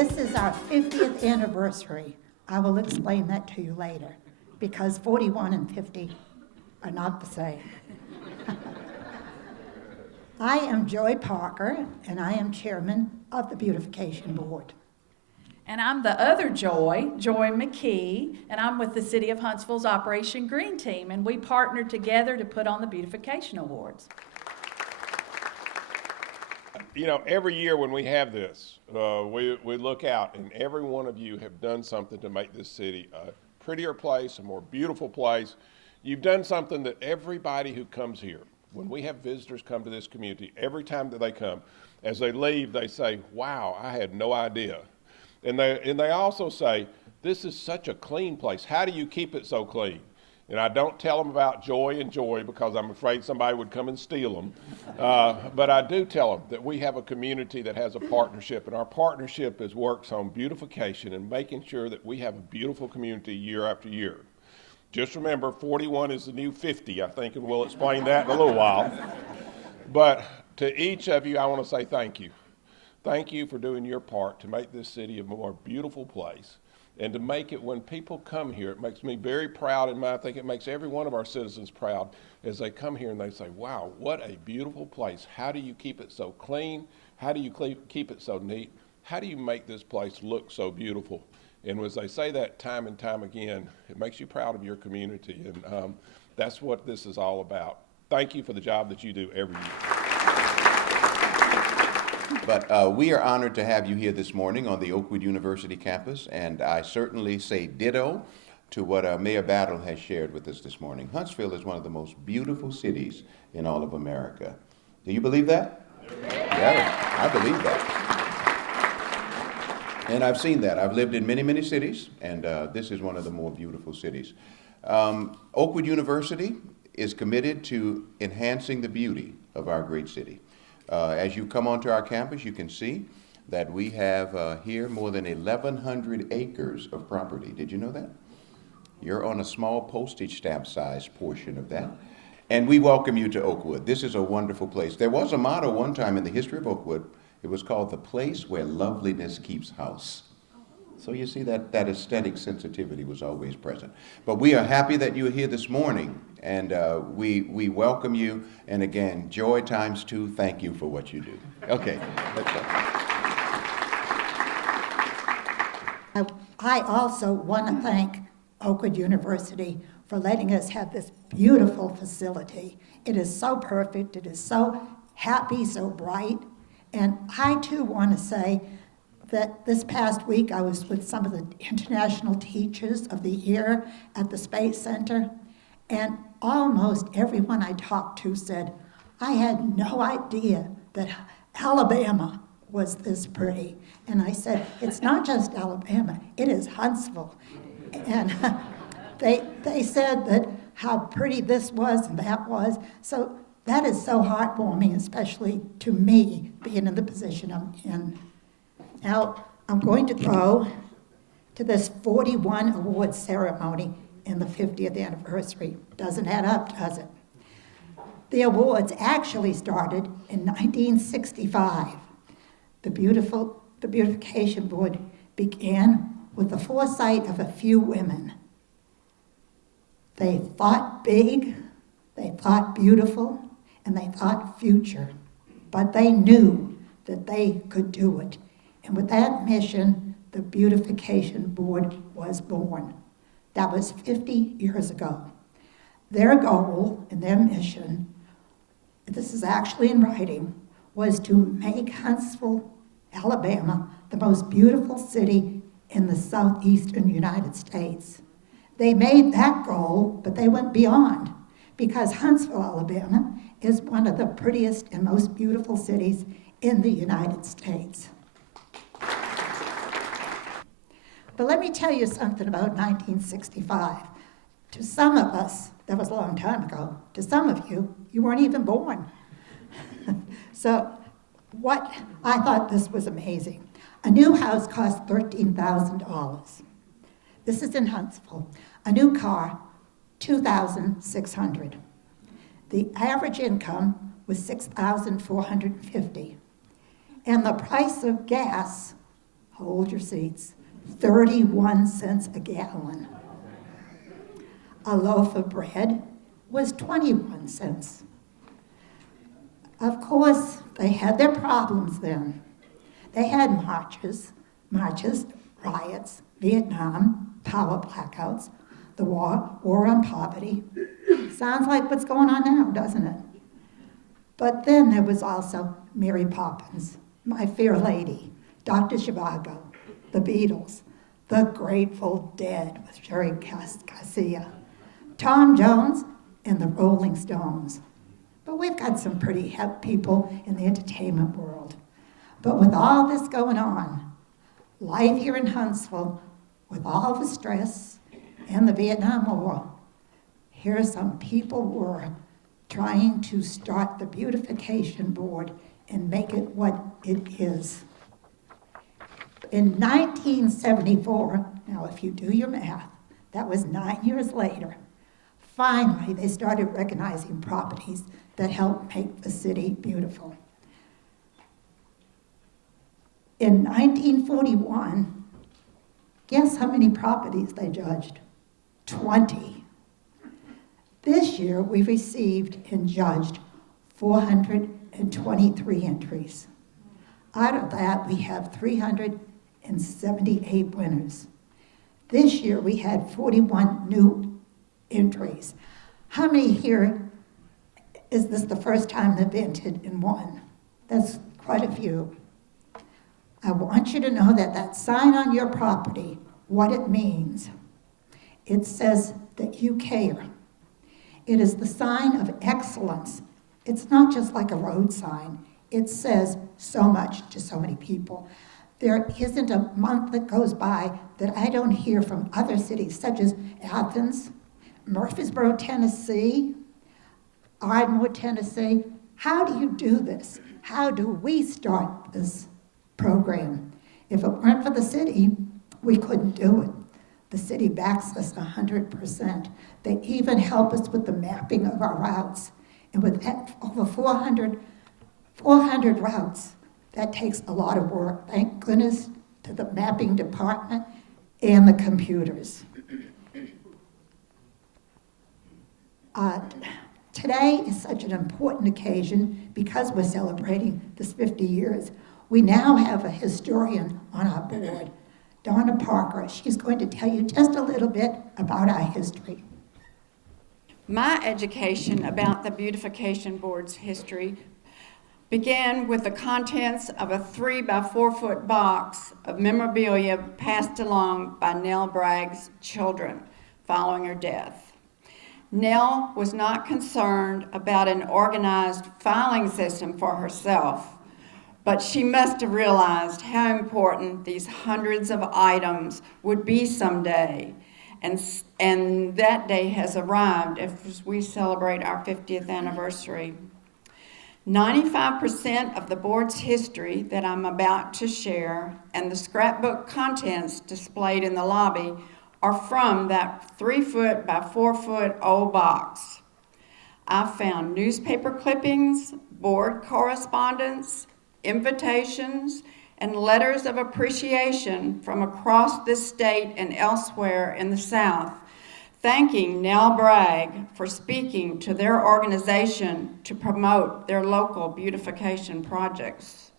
This is our 50th anniversary. I will explain that to you later, because 41 and 50 are not the same. I am Joy Parker, and I am chairman of the Beautification Board. And I'm the other Joy, Joy McKee, and I'm with the City of Huntsville's Operation Green Team, and we partnered together to put on the Beautification Awards. You know, every year when we have this, we look out, and every one of you have done something to make this city a prettier place, a more beautiful place. You've done something that everybody who comes here, when we have visitors come to this community, every time that they come, as they leave, they say, wow, I had no idea. And they also say, this is such a clean place. How do you keep it so clean? And I don't tell them about Joy and Joy because I'm afraid somebody would come and steal them. But I do tell them that we have a community that has a partnership, and our partnership works on beautification and making sure that we have a beautiful community year after year. Just remember, 41 is the new 50, I think, and we'll explain that in a little while. But to each of you, I want to say thank you. Thank you for doing your part to make this city a more beautiful place, and to make it, when people come here, it makes me very proud, and I think it makes every one of our citizens proud as they come here and they say, wow, what a beautiful place. How do you keep it so clean? How do you keep it so neat? How do you make this place look so beautiful? And as they say that time and time again, it makes you proud of your community, and that's what this is all about. Thank you for the job that you do every year. But we are honored to have you here this morning on the Oakwood University campus, and I certainly say ditto to what Mayor Battle has shared with us this morning. Huntsville is one of the most beautiful cities in all of America. Do you believe that? Yeah, I believe that. And I've seen that. I've lived in many, many cities, and this is one of the more beautiful cities. Oakwood University is committed to enhancing the beauty of our great city. As you come onto our campus, you can see that we have here more than 1,100 acres of property. Did you know that? You're on a small postage stamp size portion of that. And we welcome you to Oakwood. This is a wonderful place. There was a motto one time in the history of Oakwood. It was called the place where loveliness keeps house. So you see that aesthetic sensitivity was always present. But we are happy that you're here this morning, and we welcome you. And again, joy times two, thank you for what you do. Okay, let's go. I also want to thank Oakwood University for letting us have this beautiful facility. It is so perfect, it is so happy, so bright. And I too want to say that this past week I was with some of the International Teachers of the Year at the Space Center, and almost everyone I talked to said, I had no idea that Alabama was this pretty. And I said, it's not just Alabama, it is Huntsville. And they said that how pretty this was and that was. So that is so heartwarming, especially to me, being in the position I'm in. Now, I'm going to go to this 41 award ceremony in the 50th anniversary. Doesn't add up, does it? The awards actually started in 1965. The Beautification Board began with the foresight of a few women. They thought big, they thought beautiful, and they thought future, but they knew that they could do it. And with that mission, the Beautification Board was born. That was 50 years ago. Their goal and their mission, this is actually in writing, was to make Huntsville, Alabama, the most beautiful city in the southeastern United States. They made that goal, but they went beyond, because Huntsville, Alabama, is one of the prettiest and most beautiful cities in the United States. But let me tell you something about 1965. To some of us, that was a long time ago. To some of you, you weren't even born. So I thought this was amazing. A new house cost $13,000. This is in Huntsville. A new car, $2,600. The average income was $6,450. And the price of gas, hold your seats, 31 cents a gallon. A loaf of bread was 21 cents. Of course, they had their problems then. They had marches, riots, Vietnam, power blackouts, the war on poverty. Sounds like what's going on now, doesn't it? But then there was also Mary Poppins, My Fair Lady, Dr. Zhivago, the Beatles, the Grateful Dead with Jerry Garcia, Tom Jones, and the Rolling Stones. But we've got some pretty hip people in the entertainment world. But with all this going on, life here in Huntsville, with all the stress and the Vietnam War, here some people were trying to start the Beautification Board and make it what it is. In 1974, now if you do your math, that was 9 years later, finally they started recognizing properties that help make the city beautiful. In 1941, guess how many properties they judged? 20. This year, we received and judged 423 entries. Out of that, we have 378 winners. This year, we had 41 new entries. How many here is this the first time they've entered and won? That's quite a few. I want you to know that that sign on your property, what it means. It says that you care. It is the sign of excellence. It's not just like a road sign. It says so much to so many people. There isn't a month that goes by that I don't hear from other cities, such as Athens, Murfreesboro, Tennessee, Ardmore, Tennessee. How do you do this? How do we start this program? If it weren't for the city, we couldn't do it. The city backs us 100%. They even help us with the mapping of our routes. And with over 400 routes, that takes a lot of work. Thank goodness to the mapping department and the computers. Today is such an important occasion because we're celebrating this 50 years. We now have a historian on our board, Donna Parker. She's going to tell you just a little bit about our history. My education about the Beautification Board's history began with the contents of a 3-by-4 foot box of memorabilia passed along by Nell Bragg's children following her death. Nell was not concerned about an organized filing system for herself, but she must have realized how important these hundreds of items would be someday. And that day has arrived as we celebrate our 50th anniversary. 95% of the board's history that I'm about to share and the scrapbook contents displayed in the lobby are from that 3-foot by 4-foot old box. I found newspaper clippings, board correspondence, invitations, and letters of appreciation from across this state and elsewhere in the South, thanking Nell Bragg for speaking to their organization to promote their local beautification projects.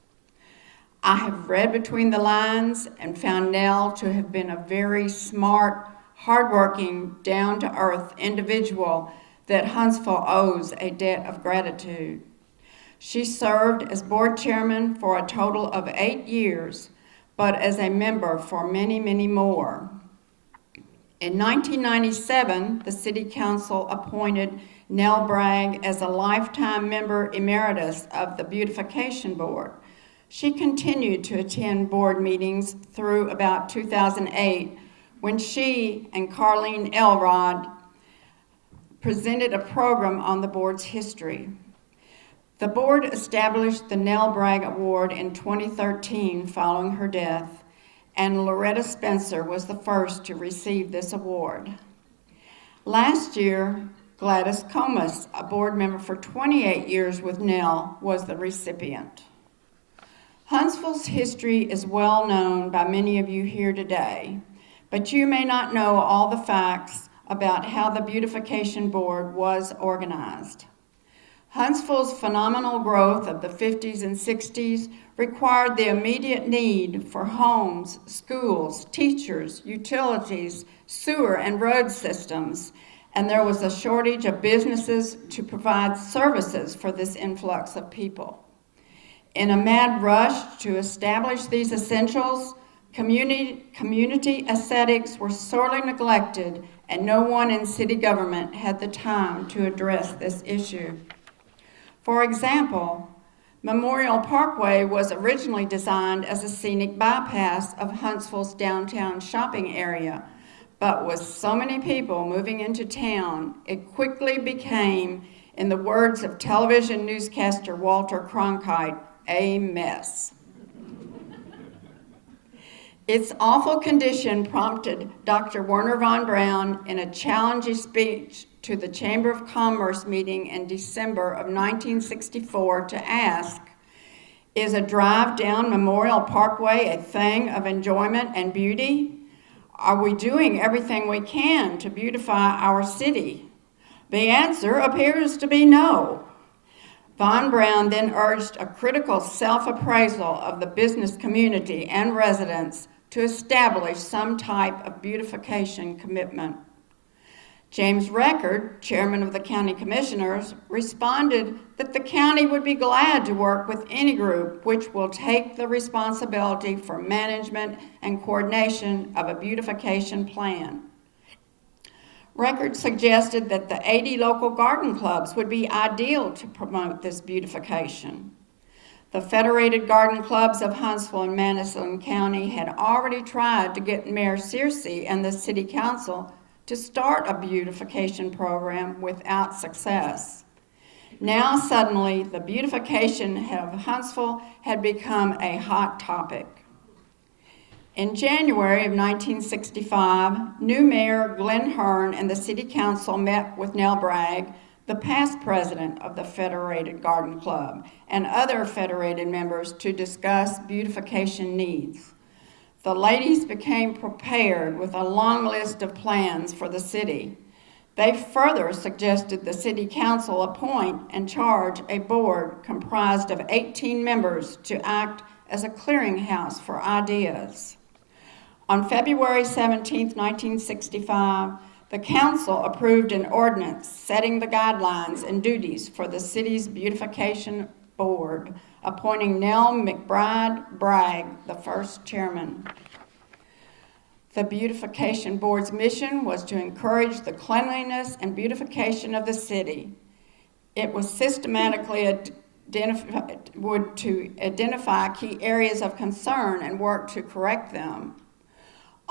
I have read between the lines and found Nell to have been a very smart, hardworking, down-to-earth individual that Huntsville owes a debt of gratitude. She served as board chairman for a total of 8 years, but as a member for many, many more. In 1997, the City Council appointed Nell Bragg as a lifetime member emeritus of the Beautification Board. She continued to attend board meetings through about 2008, when she and Carlene Elrod presented a program on the board's history. The board established the Nell Bragg Award in 2013 following her death, and Loretta Spencer was the first to receive this award. Last year, Gladys Comas, a board member for 28 years with Nell, was the recipient. Huntsville's history is well known by many of you here today, but you may not know all the facts about how the Beautification Board was organized. Huntsville's phenomenal growth of the 50s and 60s required the immediate need for homes, schools, teachers, utilities, sewer and road systems, and there was a shortage of businesses to provide services for this influx of people. In a mad rush to establish these essentials, community aesthetics were sorely neglected, and no one in city government had the time to address this issue. For example, Memorial Parkway was originally designed as a scenic bypass of Huntsville's downtown shopping area, but with so many people moving into town, it quickly became, in the words of television newscaster Walter Cronkite, a mess. Its awful condition prompted Dr. Werner von Braun in a challenging speech to the Chamber of Commerce meeting in December of 1964 to ask, "Is a drive down Memorial Parkway a thing of enjoyment and beauty? Are we doing everything we can to beautify our city?" The answer appears to be no. Von Braun then urged a critical self-appraisal of the business community and residents to establish some type of beautification commitment. James Record, chairman of the county commissioners, responded that the county would be glad to work with any group which will take the responsibility for management and coordination of a beautification plan. Record suggested that the 80 local garden clubs would be ideal to promote this beautification. The Federated Garden Clubs of Huntsville and Madison County had already tried to get Mayor Searcy and the City Council to start a beautification program without success. Now suddenly, the beautification of Huntsville had become a hot topic. In January of 1965, new Mayor Glenn Hearn and the City Council met with Nell Bragg, the past president of the Federated Garden Club, and other Federated members to discuss beautification needs. The ladies became prepared with a long list of plans for the city. They further suggested the City Council appoint and charge a board comprised of 18 members to act as a clearinghouse for ideas. On February 17, 1965, the council approved an ordinance setting the guidelines and duties for the city's beautification board, appointing Nell McBride Bragg, the first chairman. The beautification board's mission was to encourage the cleanliness and beautification of the city. It was systematically identify key areas of concern and work to correct them.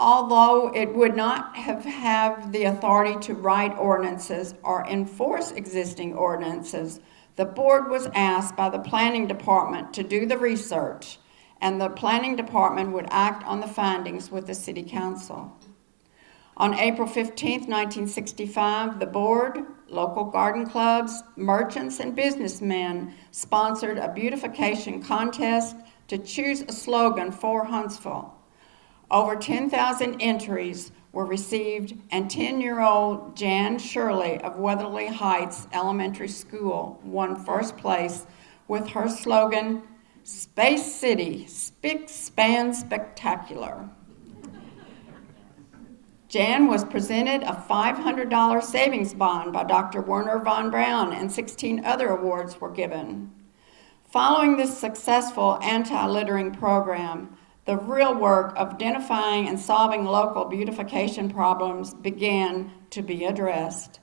Although it would not have the authority to write ordinances or enforce existing ordinances, the board was asked by the planning department to do the research, and the planning department would act on the findings with the city council. On April 15, 1965, the board, local garden clubs, merchants, and businessmen sponsored a beautification contest to choose a slogan for Huntsville. Over 10,000 entries were received, and 10-year-old Jan Shirley of Weatherly Heights Elementary School won first place with her slogan, "Space City, Spick Span Spectacular." Jan was presented a $500 savings bond by Dr. Werner von Braun, and 16 other awards were given. Following this successful anti-littering program, the real work of identifying and solving local beautification problems began to be addressed,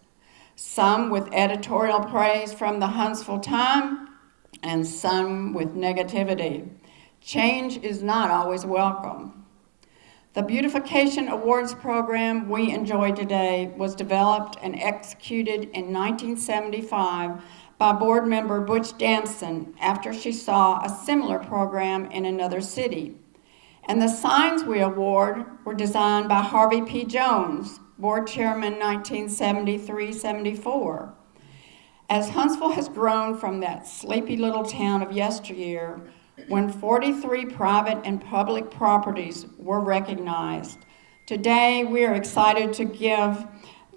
some with editorial praise from the Huntsville Times and some with negativity. Change is not always welcome. The Beautification Awards program we enjoy today was developed and executed in 1975 by board member Butch Damson after she saw a similar program in another city. And the signs we award were designed by Harvey P. Jones, board chairman 1973-74. As Huntsville has grown from that sleepy little town of yesteryear, when 43 private and public properties were recognized. Today, we are excited to give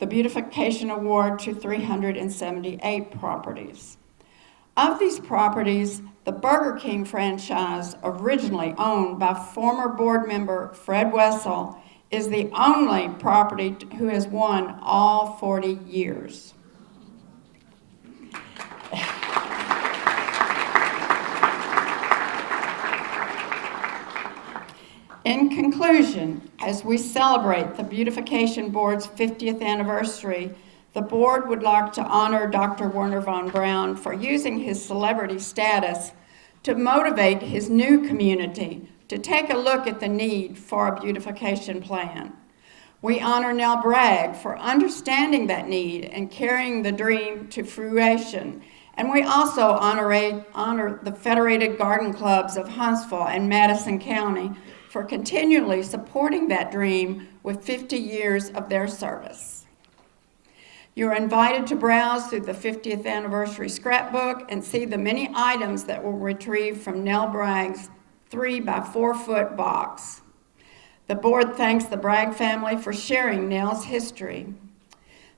the Beautification Award to 378 properties. Of these properties, the Burger King franchise, originally owned by former board member Fred Wessel, is the only property who has won all 40 years. In conclusion, as we celebrate the Beautification Board's 50th anniversary, the board would like to honor Dr. Werner von Braun for using his celebrity status to motivate his new community to take a look at the need for a beautification plan. We honor Nell Bragg for understanding that need and carrying the dream to fruition. And we also honor the Federated Garden Clubs of Huntsville and Madison County for continually supporting that dream with 50 years of their service. You're invited to browse through the 50th anniversary scrapbook and see the many items that were retrieved from Nell Bragg's 3 by 4 foot box. The board thanks the Bragg family for sharing Nell's history.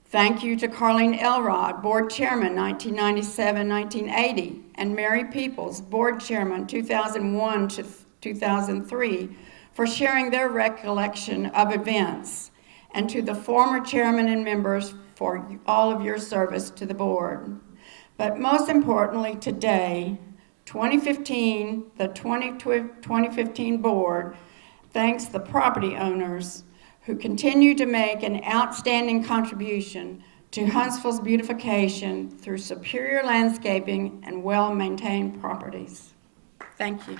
Thank you to Carlene Elrod, board chairman 1997-1980, and Mary Peoples, board chairman 2001 to 2003, for sharing their recollection of events, and to the former chairman and members for all of your service to the board. But most importantly today, the 2015 board thanks the property owners who continue to make an outstanding contribution to Huntsville's beautification through superior landscaping and well-maintained properties. Thank you.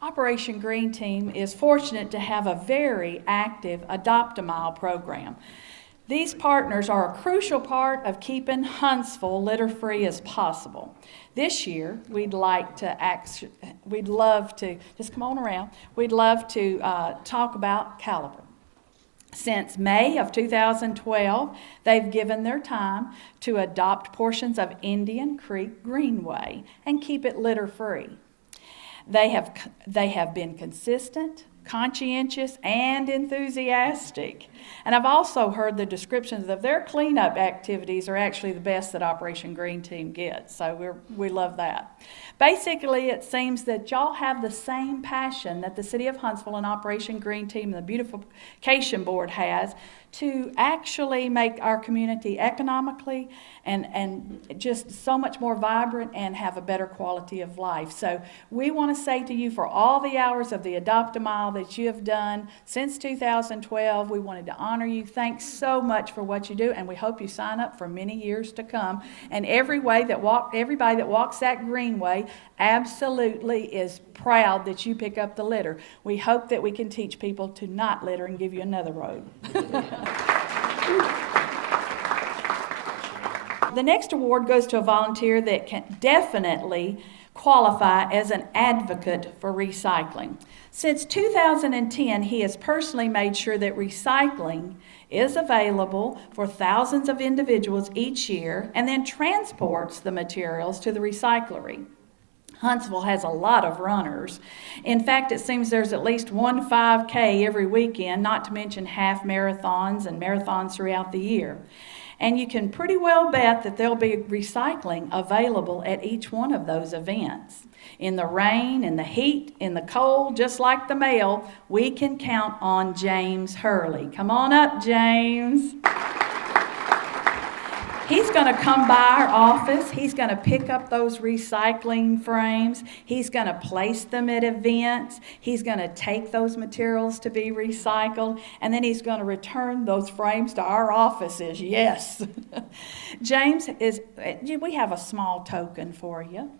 Operation Green Team is fortunate to have a very active Adopt a Mile program. These partners are a crucial part of keeping Huntsville litter-free as possible. This year, we'd love to, just come on around, we'd love to talk about Caliber. Since May of 2012, they've given their time to adopt portions of Indian Creek Greenway and keep it litter-free. They have been consistent, conscientious, and enthusiastic. And I've also heard the descriptions of their cleanup activities are actually the best that Operation Green Team gets, so we love that. Basically, it seems that y'all have the same passion that the City of Huntsville and Operation Green Team and the Beautification Board has to actually make our community economically and just so much more vibrant and have a better quality of life. So we want to say to you, for all the hours of the Adopt a Mile that you have done since 2012, we wanted to honor you. Thanks so much for what you do, and we hope you sign up for many years to come. And everybody that walks that greenway absolutely is proud that you pick up the litter. We hope that we can teach people to not litter and give you another road. The next award goes to a volunteer that can definitely qualify as an advocate for recycling. Since 2010, he has personally made sure that recycling is available for thousands of individuals each year and then transports the materials to the recyclery. Huntsville has a lot of runners. In fact, it seems there's at least one 5K every weekend, not to mention half marathons and marathons throughout the year. And you can pretty well bet that there'll be recycling available at each one of those events. In the rain, in the heat, in the cold, just like the mail, we can count on James Hurley. Come on up, James. He's going to come by our office. He's going to pick up those recycling frames. He's going to place them at events. He's going to take those materials to be recycled. And then he's going to return those frames to our offices. Yes. James, we have a small token for you.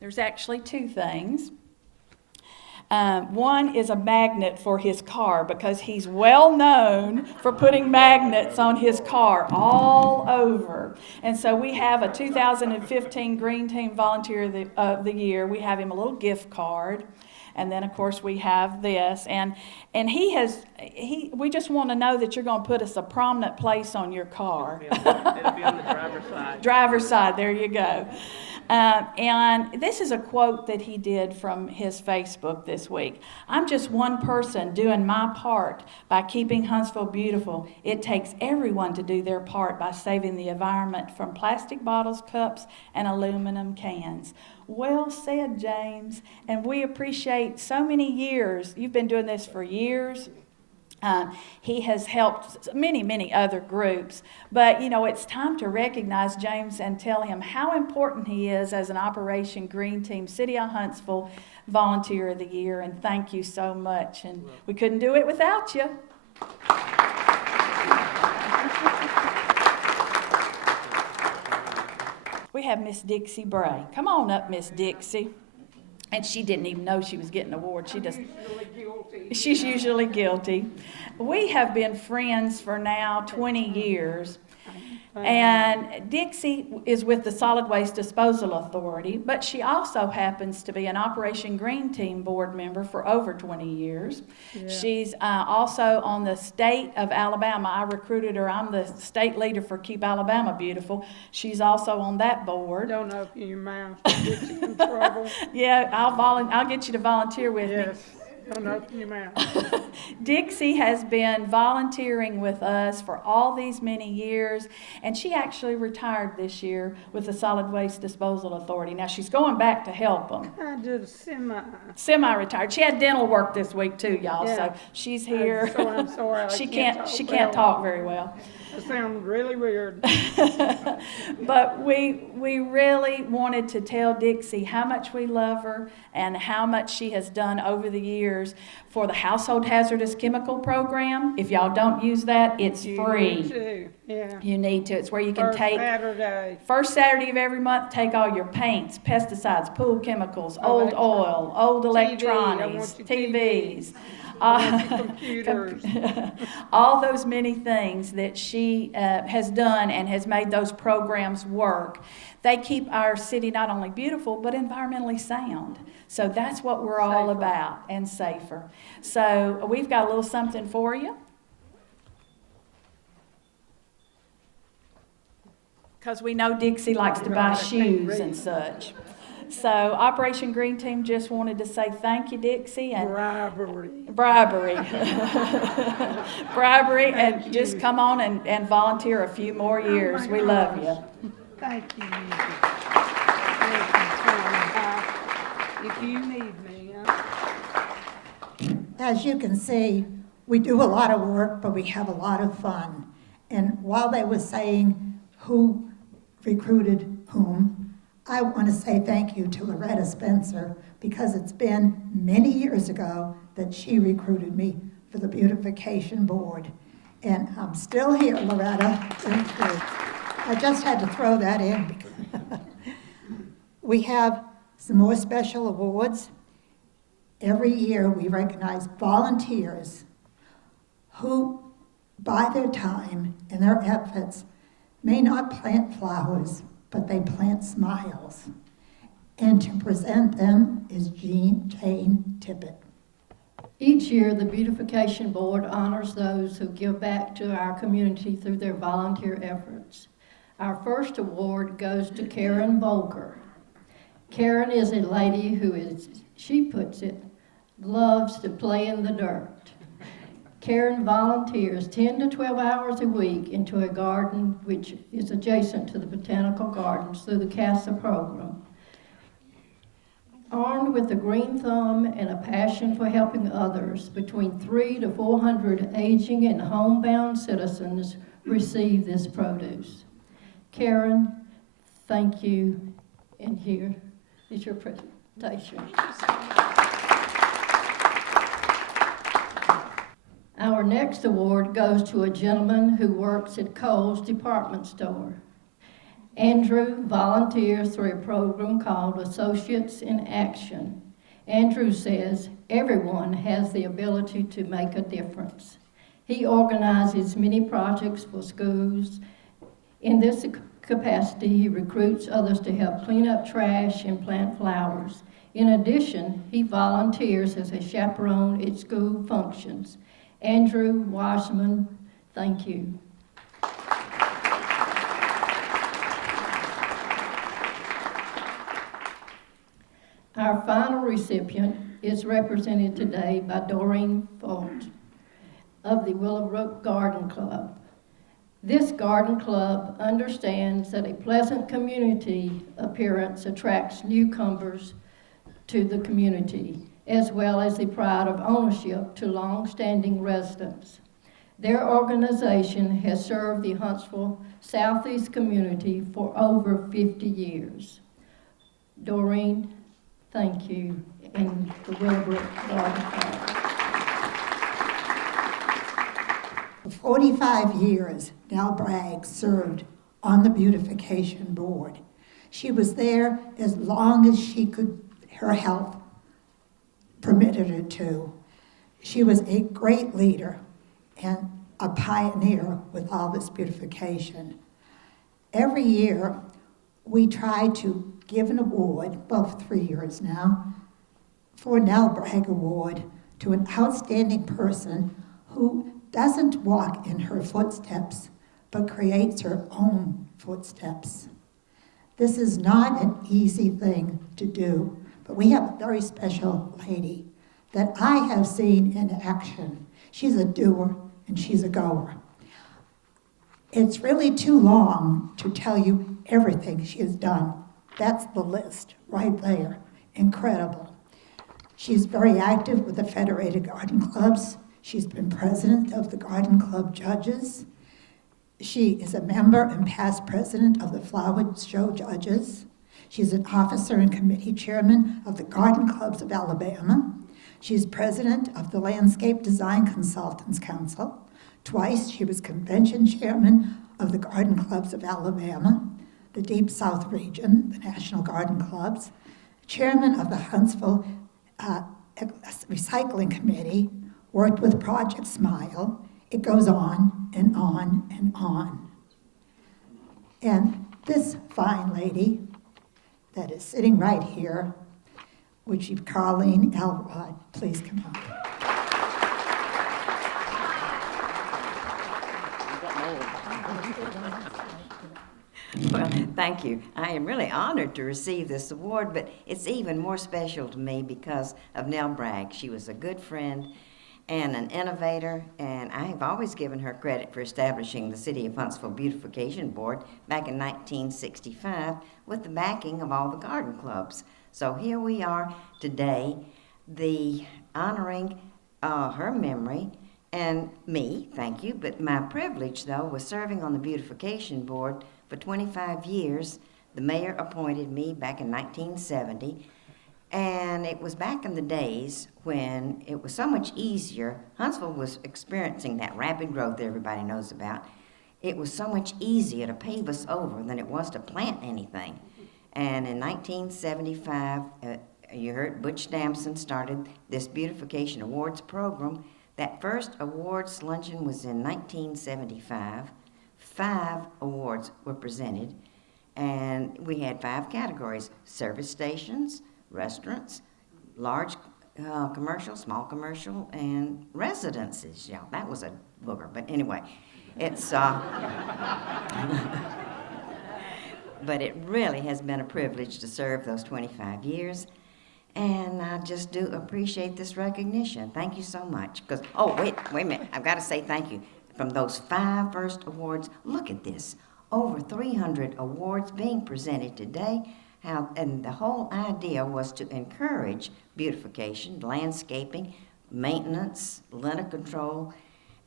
There's actually two things. One is a magnet for his car because he's well known for putting magnets on his car all over. And so we have a 2015 Green Team Volunteer of the Year. We have him a little gift card. And then, of course, we have this. And we just want to know that you're going to put us a prominent place on your car. It'll be on the driver's side. Driver's side, there you go. And this is a quote that he did from his Facebook this week. "I'm just one person doing my part by keeping Huntsville beautiful. It takes everyone to do their part by saving the environment from plastic bottles, cups, and aluminum cans." Well said, James. And we appreciate so many years. You've been doing this for years. He has helped many, many other groups. But, it's time to recognize James and tell him how important he is as an Operation Green Team City of Huntsville Volunteer of the Year. And thank you so much. And we couldn't do it without you. We have Miss Dixie Bray. Come on up, Miss Dixie. And she didn't even know she was getting an award. She's usually guilty. We have been friends for now 20 years. And Dixie is with the Solid Waste Disposal Authority, but she also happens to be an Operation Green Team board member for over 20 years. Yeah. She's also on the state of Alabama. I recruited her. I'm the state leader for Keep Alabama Beautiful. She's also on that board. Don't open your mouth. Get you in trouble. Yeah, I'll get you to volunteer with me. Don't open your mouth. Dixie has been volunteering with us for all these many years, and she actually retired this year with the Solid Waste Disposal Authority. Now, she's going back to help them. I did Semi-retired. She had dental work this week, too, y'all, so she's here. I'm sorry. She can't talk very well. It sounds really weird. But we really wanted to tell Dixie how much we love her and how much she has done over the years for the Household Hazardous Chemical Program. If y'all don't use that, it's free. You need to. Yeah. You need to. It's where you can take first Saturday of every month, take all your paints, pesticides, pool chemicals, old oil, old electronics, TVs. Computers. All those many things that she has done and has made those programs work. They keep our city not only beautiful, but environmentally sound. So that's what we're all about, and safer. So we've got a little something for you. Because we know Dixie likes to buy shoes and such. So Operation Green Team just wanted to say thank you, Dixie. And Bribery. And just come on and volunteer a few more years. We love you. Thank you. If you need me. As you can see, we do a lot of work, but we have a lot of fun. And while they were saying who recruited whom, I want to say thank you to Loretta Spencer, because it's been many years ago that she recruited me for the Beautification Board. And I'm still here, Loretta. I just had to throw that in. We have some more special awards. Every year we recognize volunteers who, by their time and their efforts, may not plant flowers, but they plant smiles. And to present them is Jane Tippett. Each year, the Beautification Board honors those who give back to our community through their volunteer efforts. Our first award goes to Karen Volker. Karen is a lady who is, she puts it, loves to play in the dirt. Karen volunteers 10 to 12 hours a week into a garden which is adjacent to the Botanical Gardens through the CASA program. Armed with a green thumb and a passion for helping others, between 300 to 400 aging and homebound citizens receive this produce. Karen, thank you, and here is your presentation. Our next award goes to a gentleman who works at Kohl's department store. Andrew volunteers through a program called Associates in Action. Andrew says everyone has the ability to make a difference. He organizes many projects for schools. In this capacity, he recruits others to help clean up trash and plant flowers. In addition, he volunteers as a chaperone at school functions. Andrew Wiseman, thank you. Our final recipient is represented today by Doreen Folt of the Willowbrook Garden Club. This garden club understands that a pleasant community appearance attracts newcomers to the community, as well as the pride of ownership to long-standing residents. Their organization has served the Huntsville Southeast community for over 50 years. Doreen, thank you, and the Willowbrook Garden Club. For 45 years, Nell Bragg served on the Beautification Board. She was there as long as her health permitted her to. She was a great leader and a pioneer with all this beautification. Every year, we try to give an award, well, 3 years now, for Nell Bragg Award to an outstanding person who doesn't walk in her footsteps, but creates her own footsteps. This is not an easy thing to do, but we have a very special lady that I have seen in action. She's a doer and she's a goer. It's really too long to tell you everything she has done. That's the list right there. Incredible. She's very active with the Federated Garden Clubs. She's been president of the Garden Club Judges. She is a member and past president of the Flower Show Judges. She's an officer and committee chairman of the Garden Clubs of Alabama. She's president of the Landscape Design Consultants Council. Twice she was convention chairman of the Garden Clubs of Alabama, the Deep South region, the National Garden Clubs, chairman of the Huntsville Recycling Committee, worked with Project Smile. It goes on and on and on. And this fine lady that is sitting right here, would you, Carlene Elrod, please come on. Well, thank you. I am really honored to receive this award, but it's even more special to me because of Nell Bragg. She was a good friend and an innovator, and I have always given her credit for establishing the City of Huntsville Beautification Board back in 1965 with the backing of all the garden clubs. So here we are today, honoring her memory and me, thank you, but my privilege, though, was serving on the Beautification Board for 25 years. The mayor appointed me back in 1970, and it was back in the days when it was so much easier. Huntsville was experiencing that rapid growth everybody knows about. It was so much easier to pave us over than it was to plant anything. And in 1975, you heard Butch Damson started this Beautification Awards program. That first awards luncheon was in 1975. 5 awards were presented, and we had 5 categories: service stations, restaurants, large commercial, small commercial, and residences. Yeah, that was a booger, but anyway, it's but it really has been a privilege to serve those 25 years, and I just do appreciate this recognition. Thank you so much. Wait a minute, I've got to say thank you. From those 5 first awards, look at this, over 300 awards being presented today. And the whole idea was to encourage beautification, landscaping, maintenance, litter control.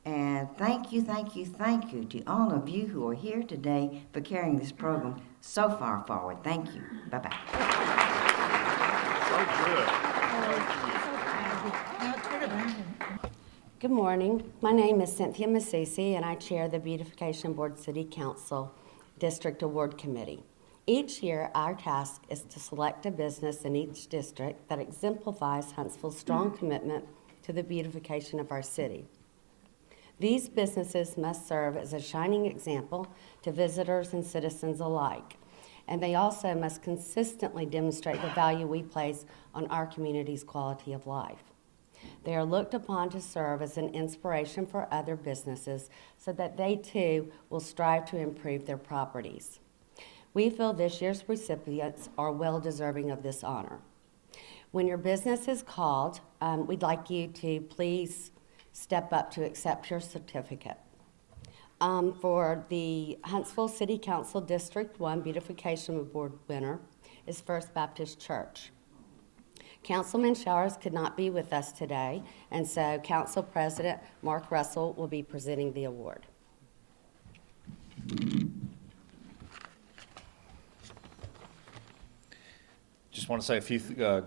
And thank you to all of you who are here today for carrying this program so far forward. Thank you. Bye-bye. So good. Good morning. My name is Cynthia Massisi, and I chair the Beautification Board City Council District Award Committee. Each year, our task is to select a business in each district that exemplifies Huntsville's strong commitment to the beautification of our city. These businesses must serve as a shining example to visitors and citizens alike. and they also must consistently demonstrate the value we place on our community's quality of life. They are looked upon to serve as an inspiration for other businesses so that they too will strive to improve their properties. We feel this year's recipients are well deserving of this honor. When your business is called, we'd like you to please step up to accept your certificate. For the Huntsville City Council District 1 Beautification Award winner is First Baptist Church. Councilman Showers could not be with us today, and so Council President Mark Russell will be presenting the award. Just want to say a few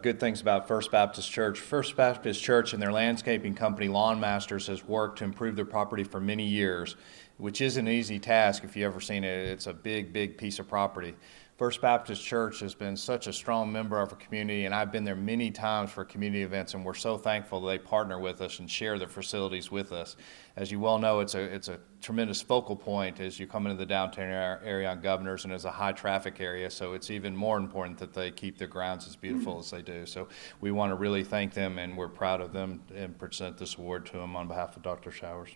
good things about First Baptist Church. First Baptist Church and their landscaping company, Lawn Masters, has worked to improve their property for many years, which isn't an easy task if you've ever seen it. It's a big, big piece of property. First Baptist Church has been such a strong member of our community, and I've been there many times for community events, and we're so thankful that they partner with us and share their facilities with us. As you well know, it's a tremendous focal point as you come into the downtown area on Governors, and as a high traffic area, so it's even more important that they keep their grounds as beautiful as they do. So we want to really thank them, and we're proud of them, and present this award to them on behalf of Dr. Showers.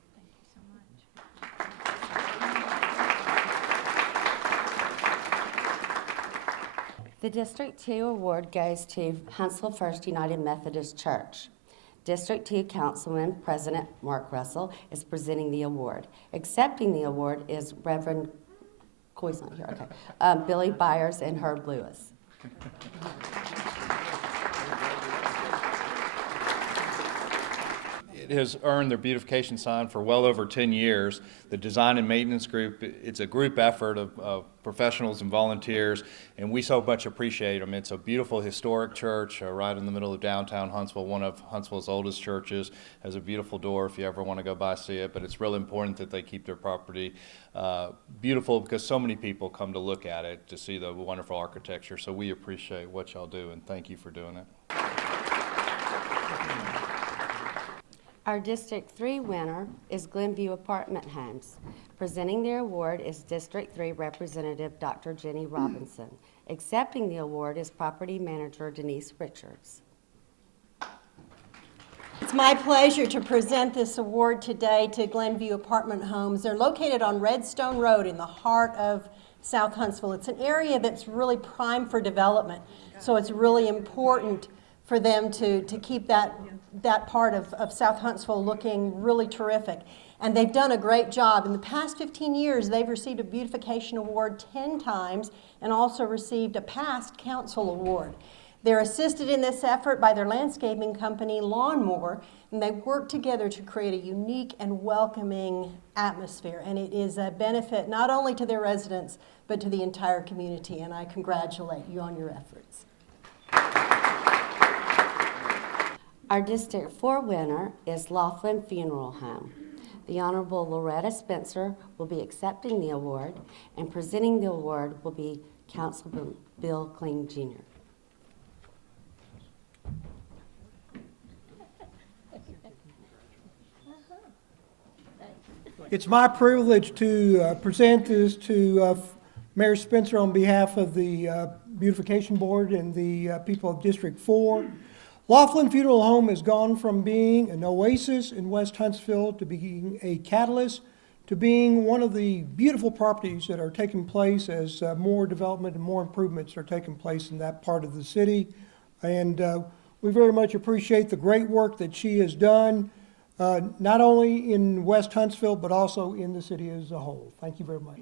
The District 2 award goes to Huntsville First United Methodist Church. District 2 Councilman President Mark Russell is presenting the award. Accepting the award is Reverend, Coy's not here, okay, Billy Byers and Herb Lewis. It has earned their beautification sign for well over 10 years. The design and maintenance group, it's a group effort of professionals and volunteers, and we so much appreciate them. It's a beautiful historic church right in the middle of downtown Huntsville, one of Huntsville's oldest churches. Has a beautiful door if you ever want to go by see it, but it's really important that they keep their property beautiful because so many people come to look at it to see the wonderful architecture. So we appreciate what y'all do, and thank you for doing it. Our District 3 winner is Glenview Apartment Homes. Presenting their award is District 3 Representative Dr. Jenny Robinson. Accepting the award is Property Manager Denise Richards. It's my pleasure to present this award today to Glenview Apartment Homes. They're located on Redstone Road in the heart of South Huntsville. It's an area that's really prime for development, so it's really important for them to keep that part of South Huntsville looking really terrific. And they've done a great job. In the past 15 years, they've received a beautification award 10 times and also received a past council award. They're assisted in this effort by their landscaping company, Lawnmower, and they work together to create a unique and welcoming atmosphere. And it is a benefit not only to their residents, but to the entire community. And I congratulate you on your efforts. Our District 4 winner is Laughlin Funeral Home. The Honorable Loretta Spencer will be accepting the award, and presenting the award will be Councilman Bill Kling Jr. It's my privilege to present this to Mayor Spencer on behalf of the Beautification Board and the people of District 4. Laughlin Funeral Home has gone from being an oasis in West Huntsville to being a catalyst to being one of the beautiful properties that are taking place as more development and more improvements are taking place in that part of the city. And we very much appreciate the great work that she has done, not only in West Huntsville, but also in the city as a whole. Thank you very much.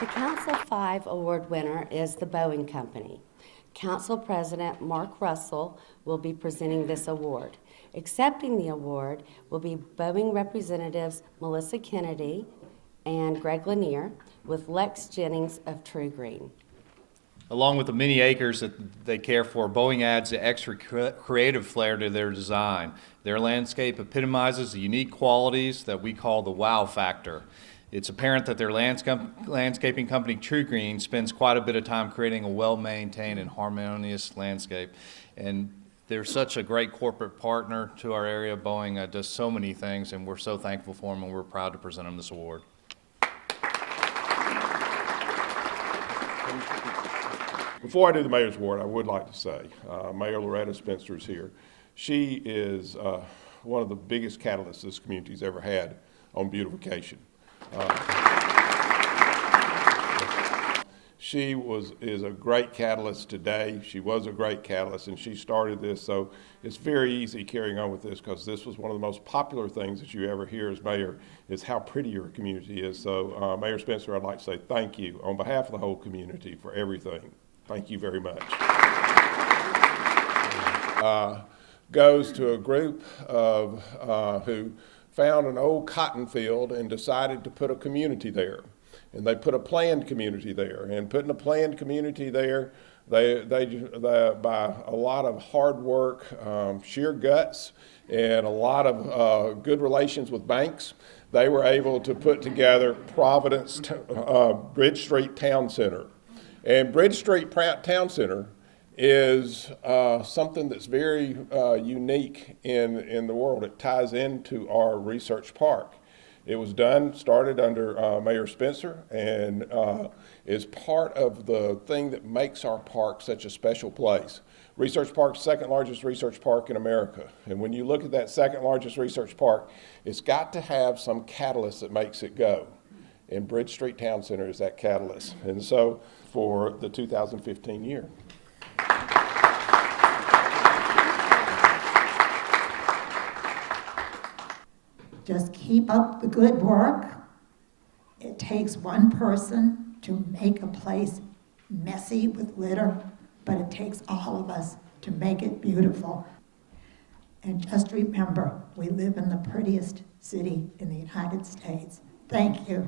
The Council 5 award winner is the Boeing Company. Council President Mark Russell will be presenting this award. Accepting the award will be Boeing representatives Melissa Kennedy and Greg Lanier with Lex Jennings of True Green. Along with the many acres that they care for, Boeing adds the extra creative flair to their design. Their landscape epitomizes the unique qualities that we call the wow factor. It's apparent that their landscaping company, True Green, spends quite a bit of time creating a well-maintained and harmonious landscape. And they're such a great corporate partner to our area. Boeing does so many things, and we're so thankful for them, and we're proud to present them this award. Before I do the mayor's award, I would like to say, Mayor Loretta Spencer is here. She is one of the biggest catalysts this community's ever had on beautification. She is a great catalyst today. She was a great catalyst, and she started this, so it's very easy carrying on with this, because this was one of the most popular things that you ever hear as mayor, is how pretty your community is. So Mayor Spencer, I'd like to say thank you on behalf of the whole community for everything. Thank you very much. Goes to a group of who found an old cotton field and decided to put a community there. And they put a planned community there. And putting a planned community there, they by a lot of hard work, sheer guts, and a lot of good relations with banks, they were able to put together Providence Bridge Street Town Center. And Bridge Street Town Center is something that's very unique in the world. It ties into our research park. It was started under Mayor Spencer, and is part of the thing that makes our park such a special place. Research Park's second largest research park in America. And when you look at that second largest research park, it's got to have some catalyst that makes it go. And Bridge Street Town Center is that catalyst. And so for the 2015 year. Just keep up the good work. It takes one person to make a place messy with litter, but it takes all of us to make it beautiful. And just remember, we live in the prettiest city in the United States. Thank you.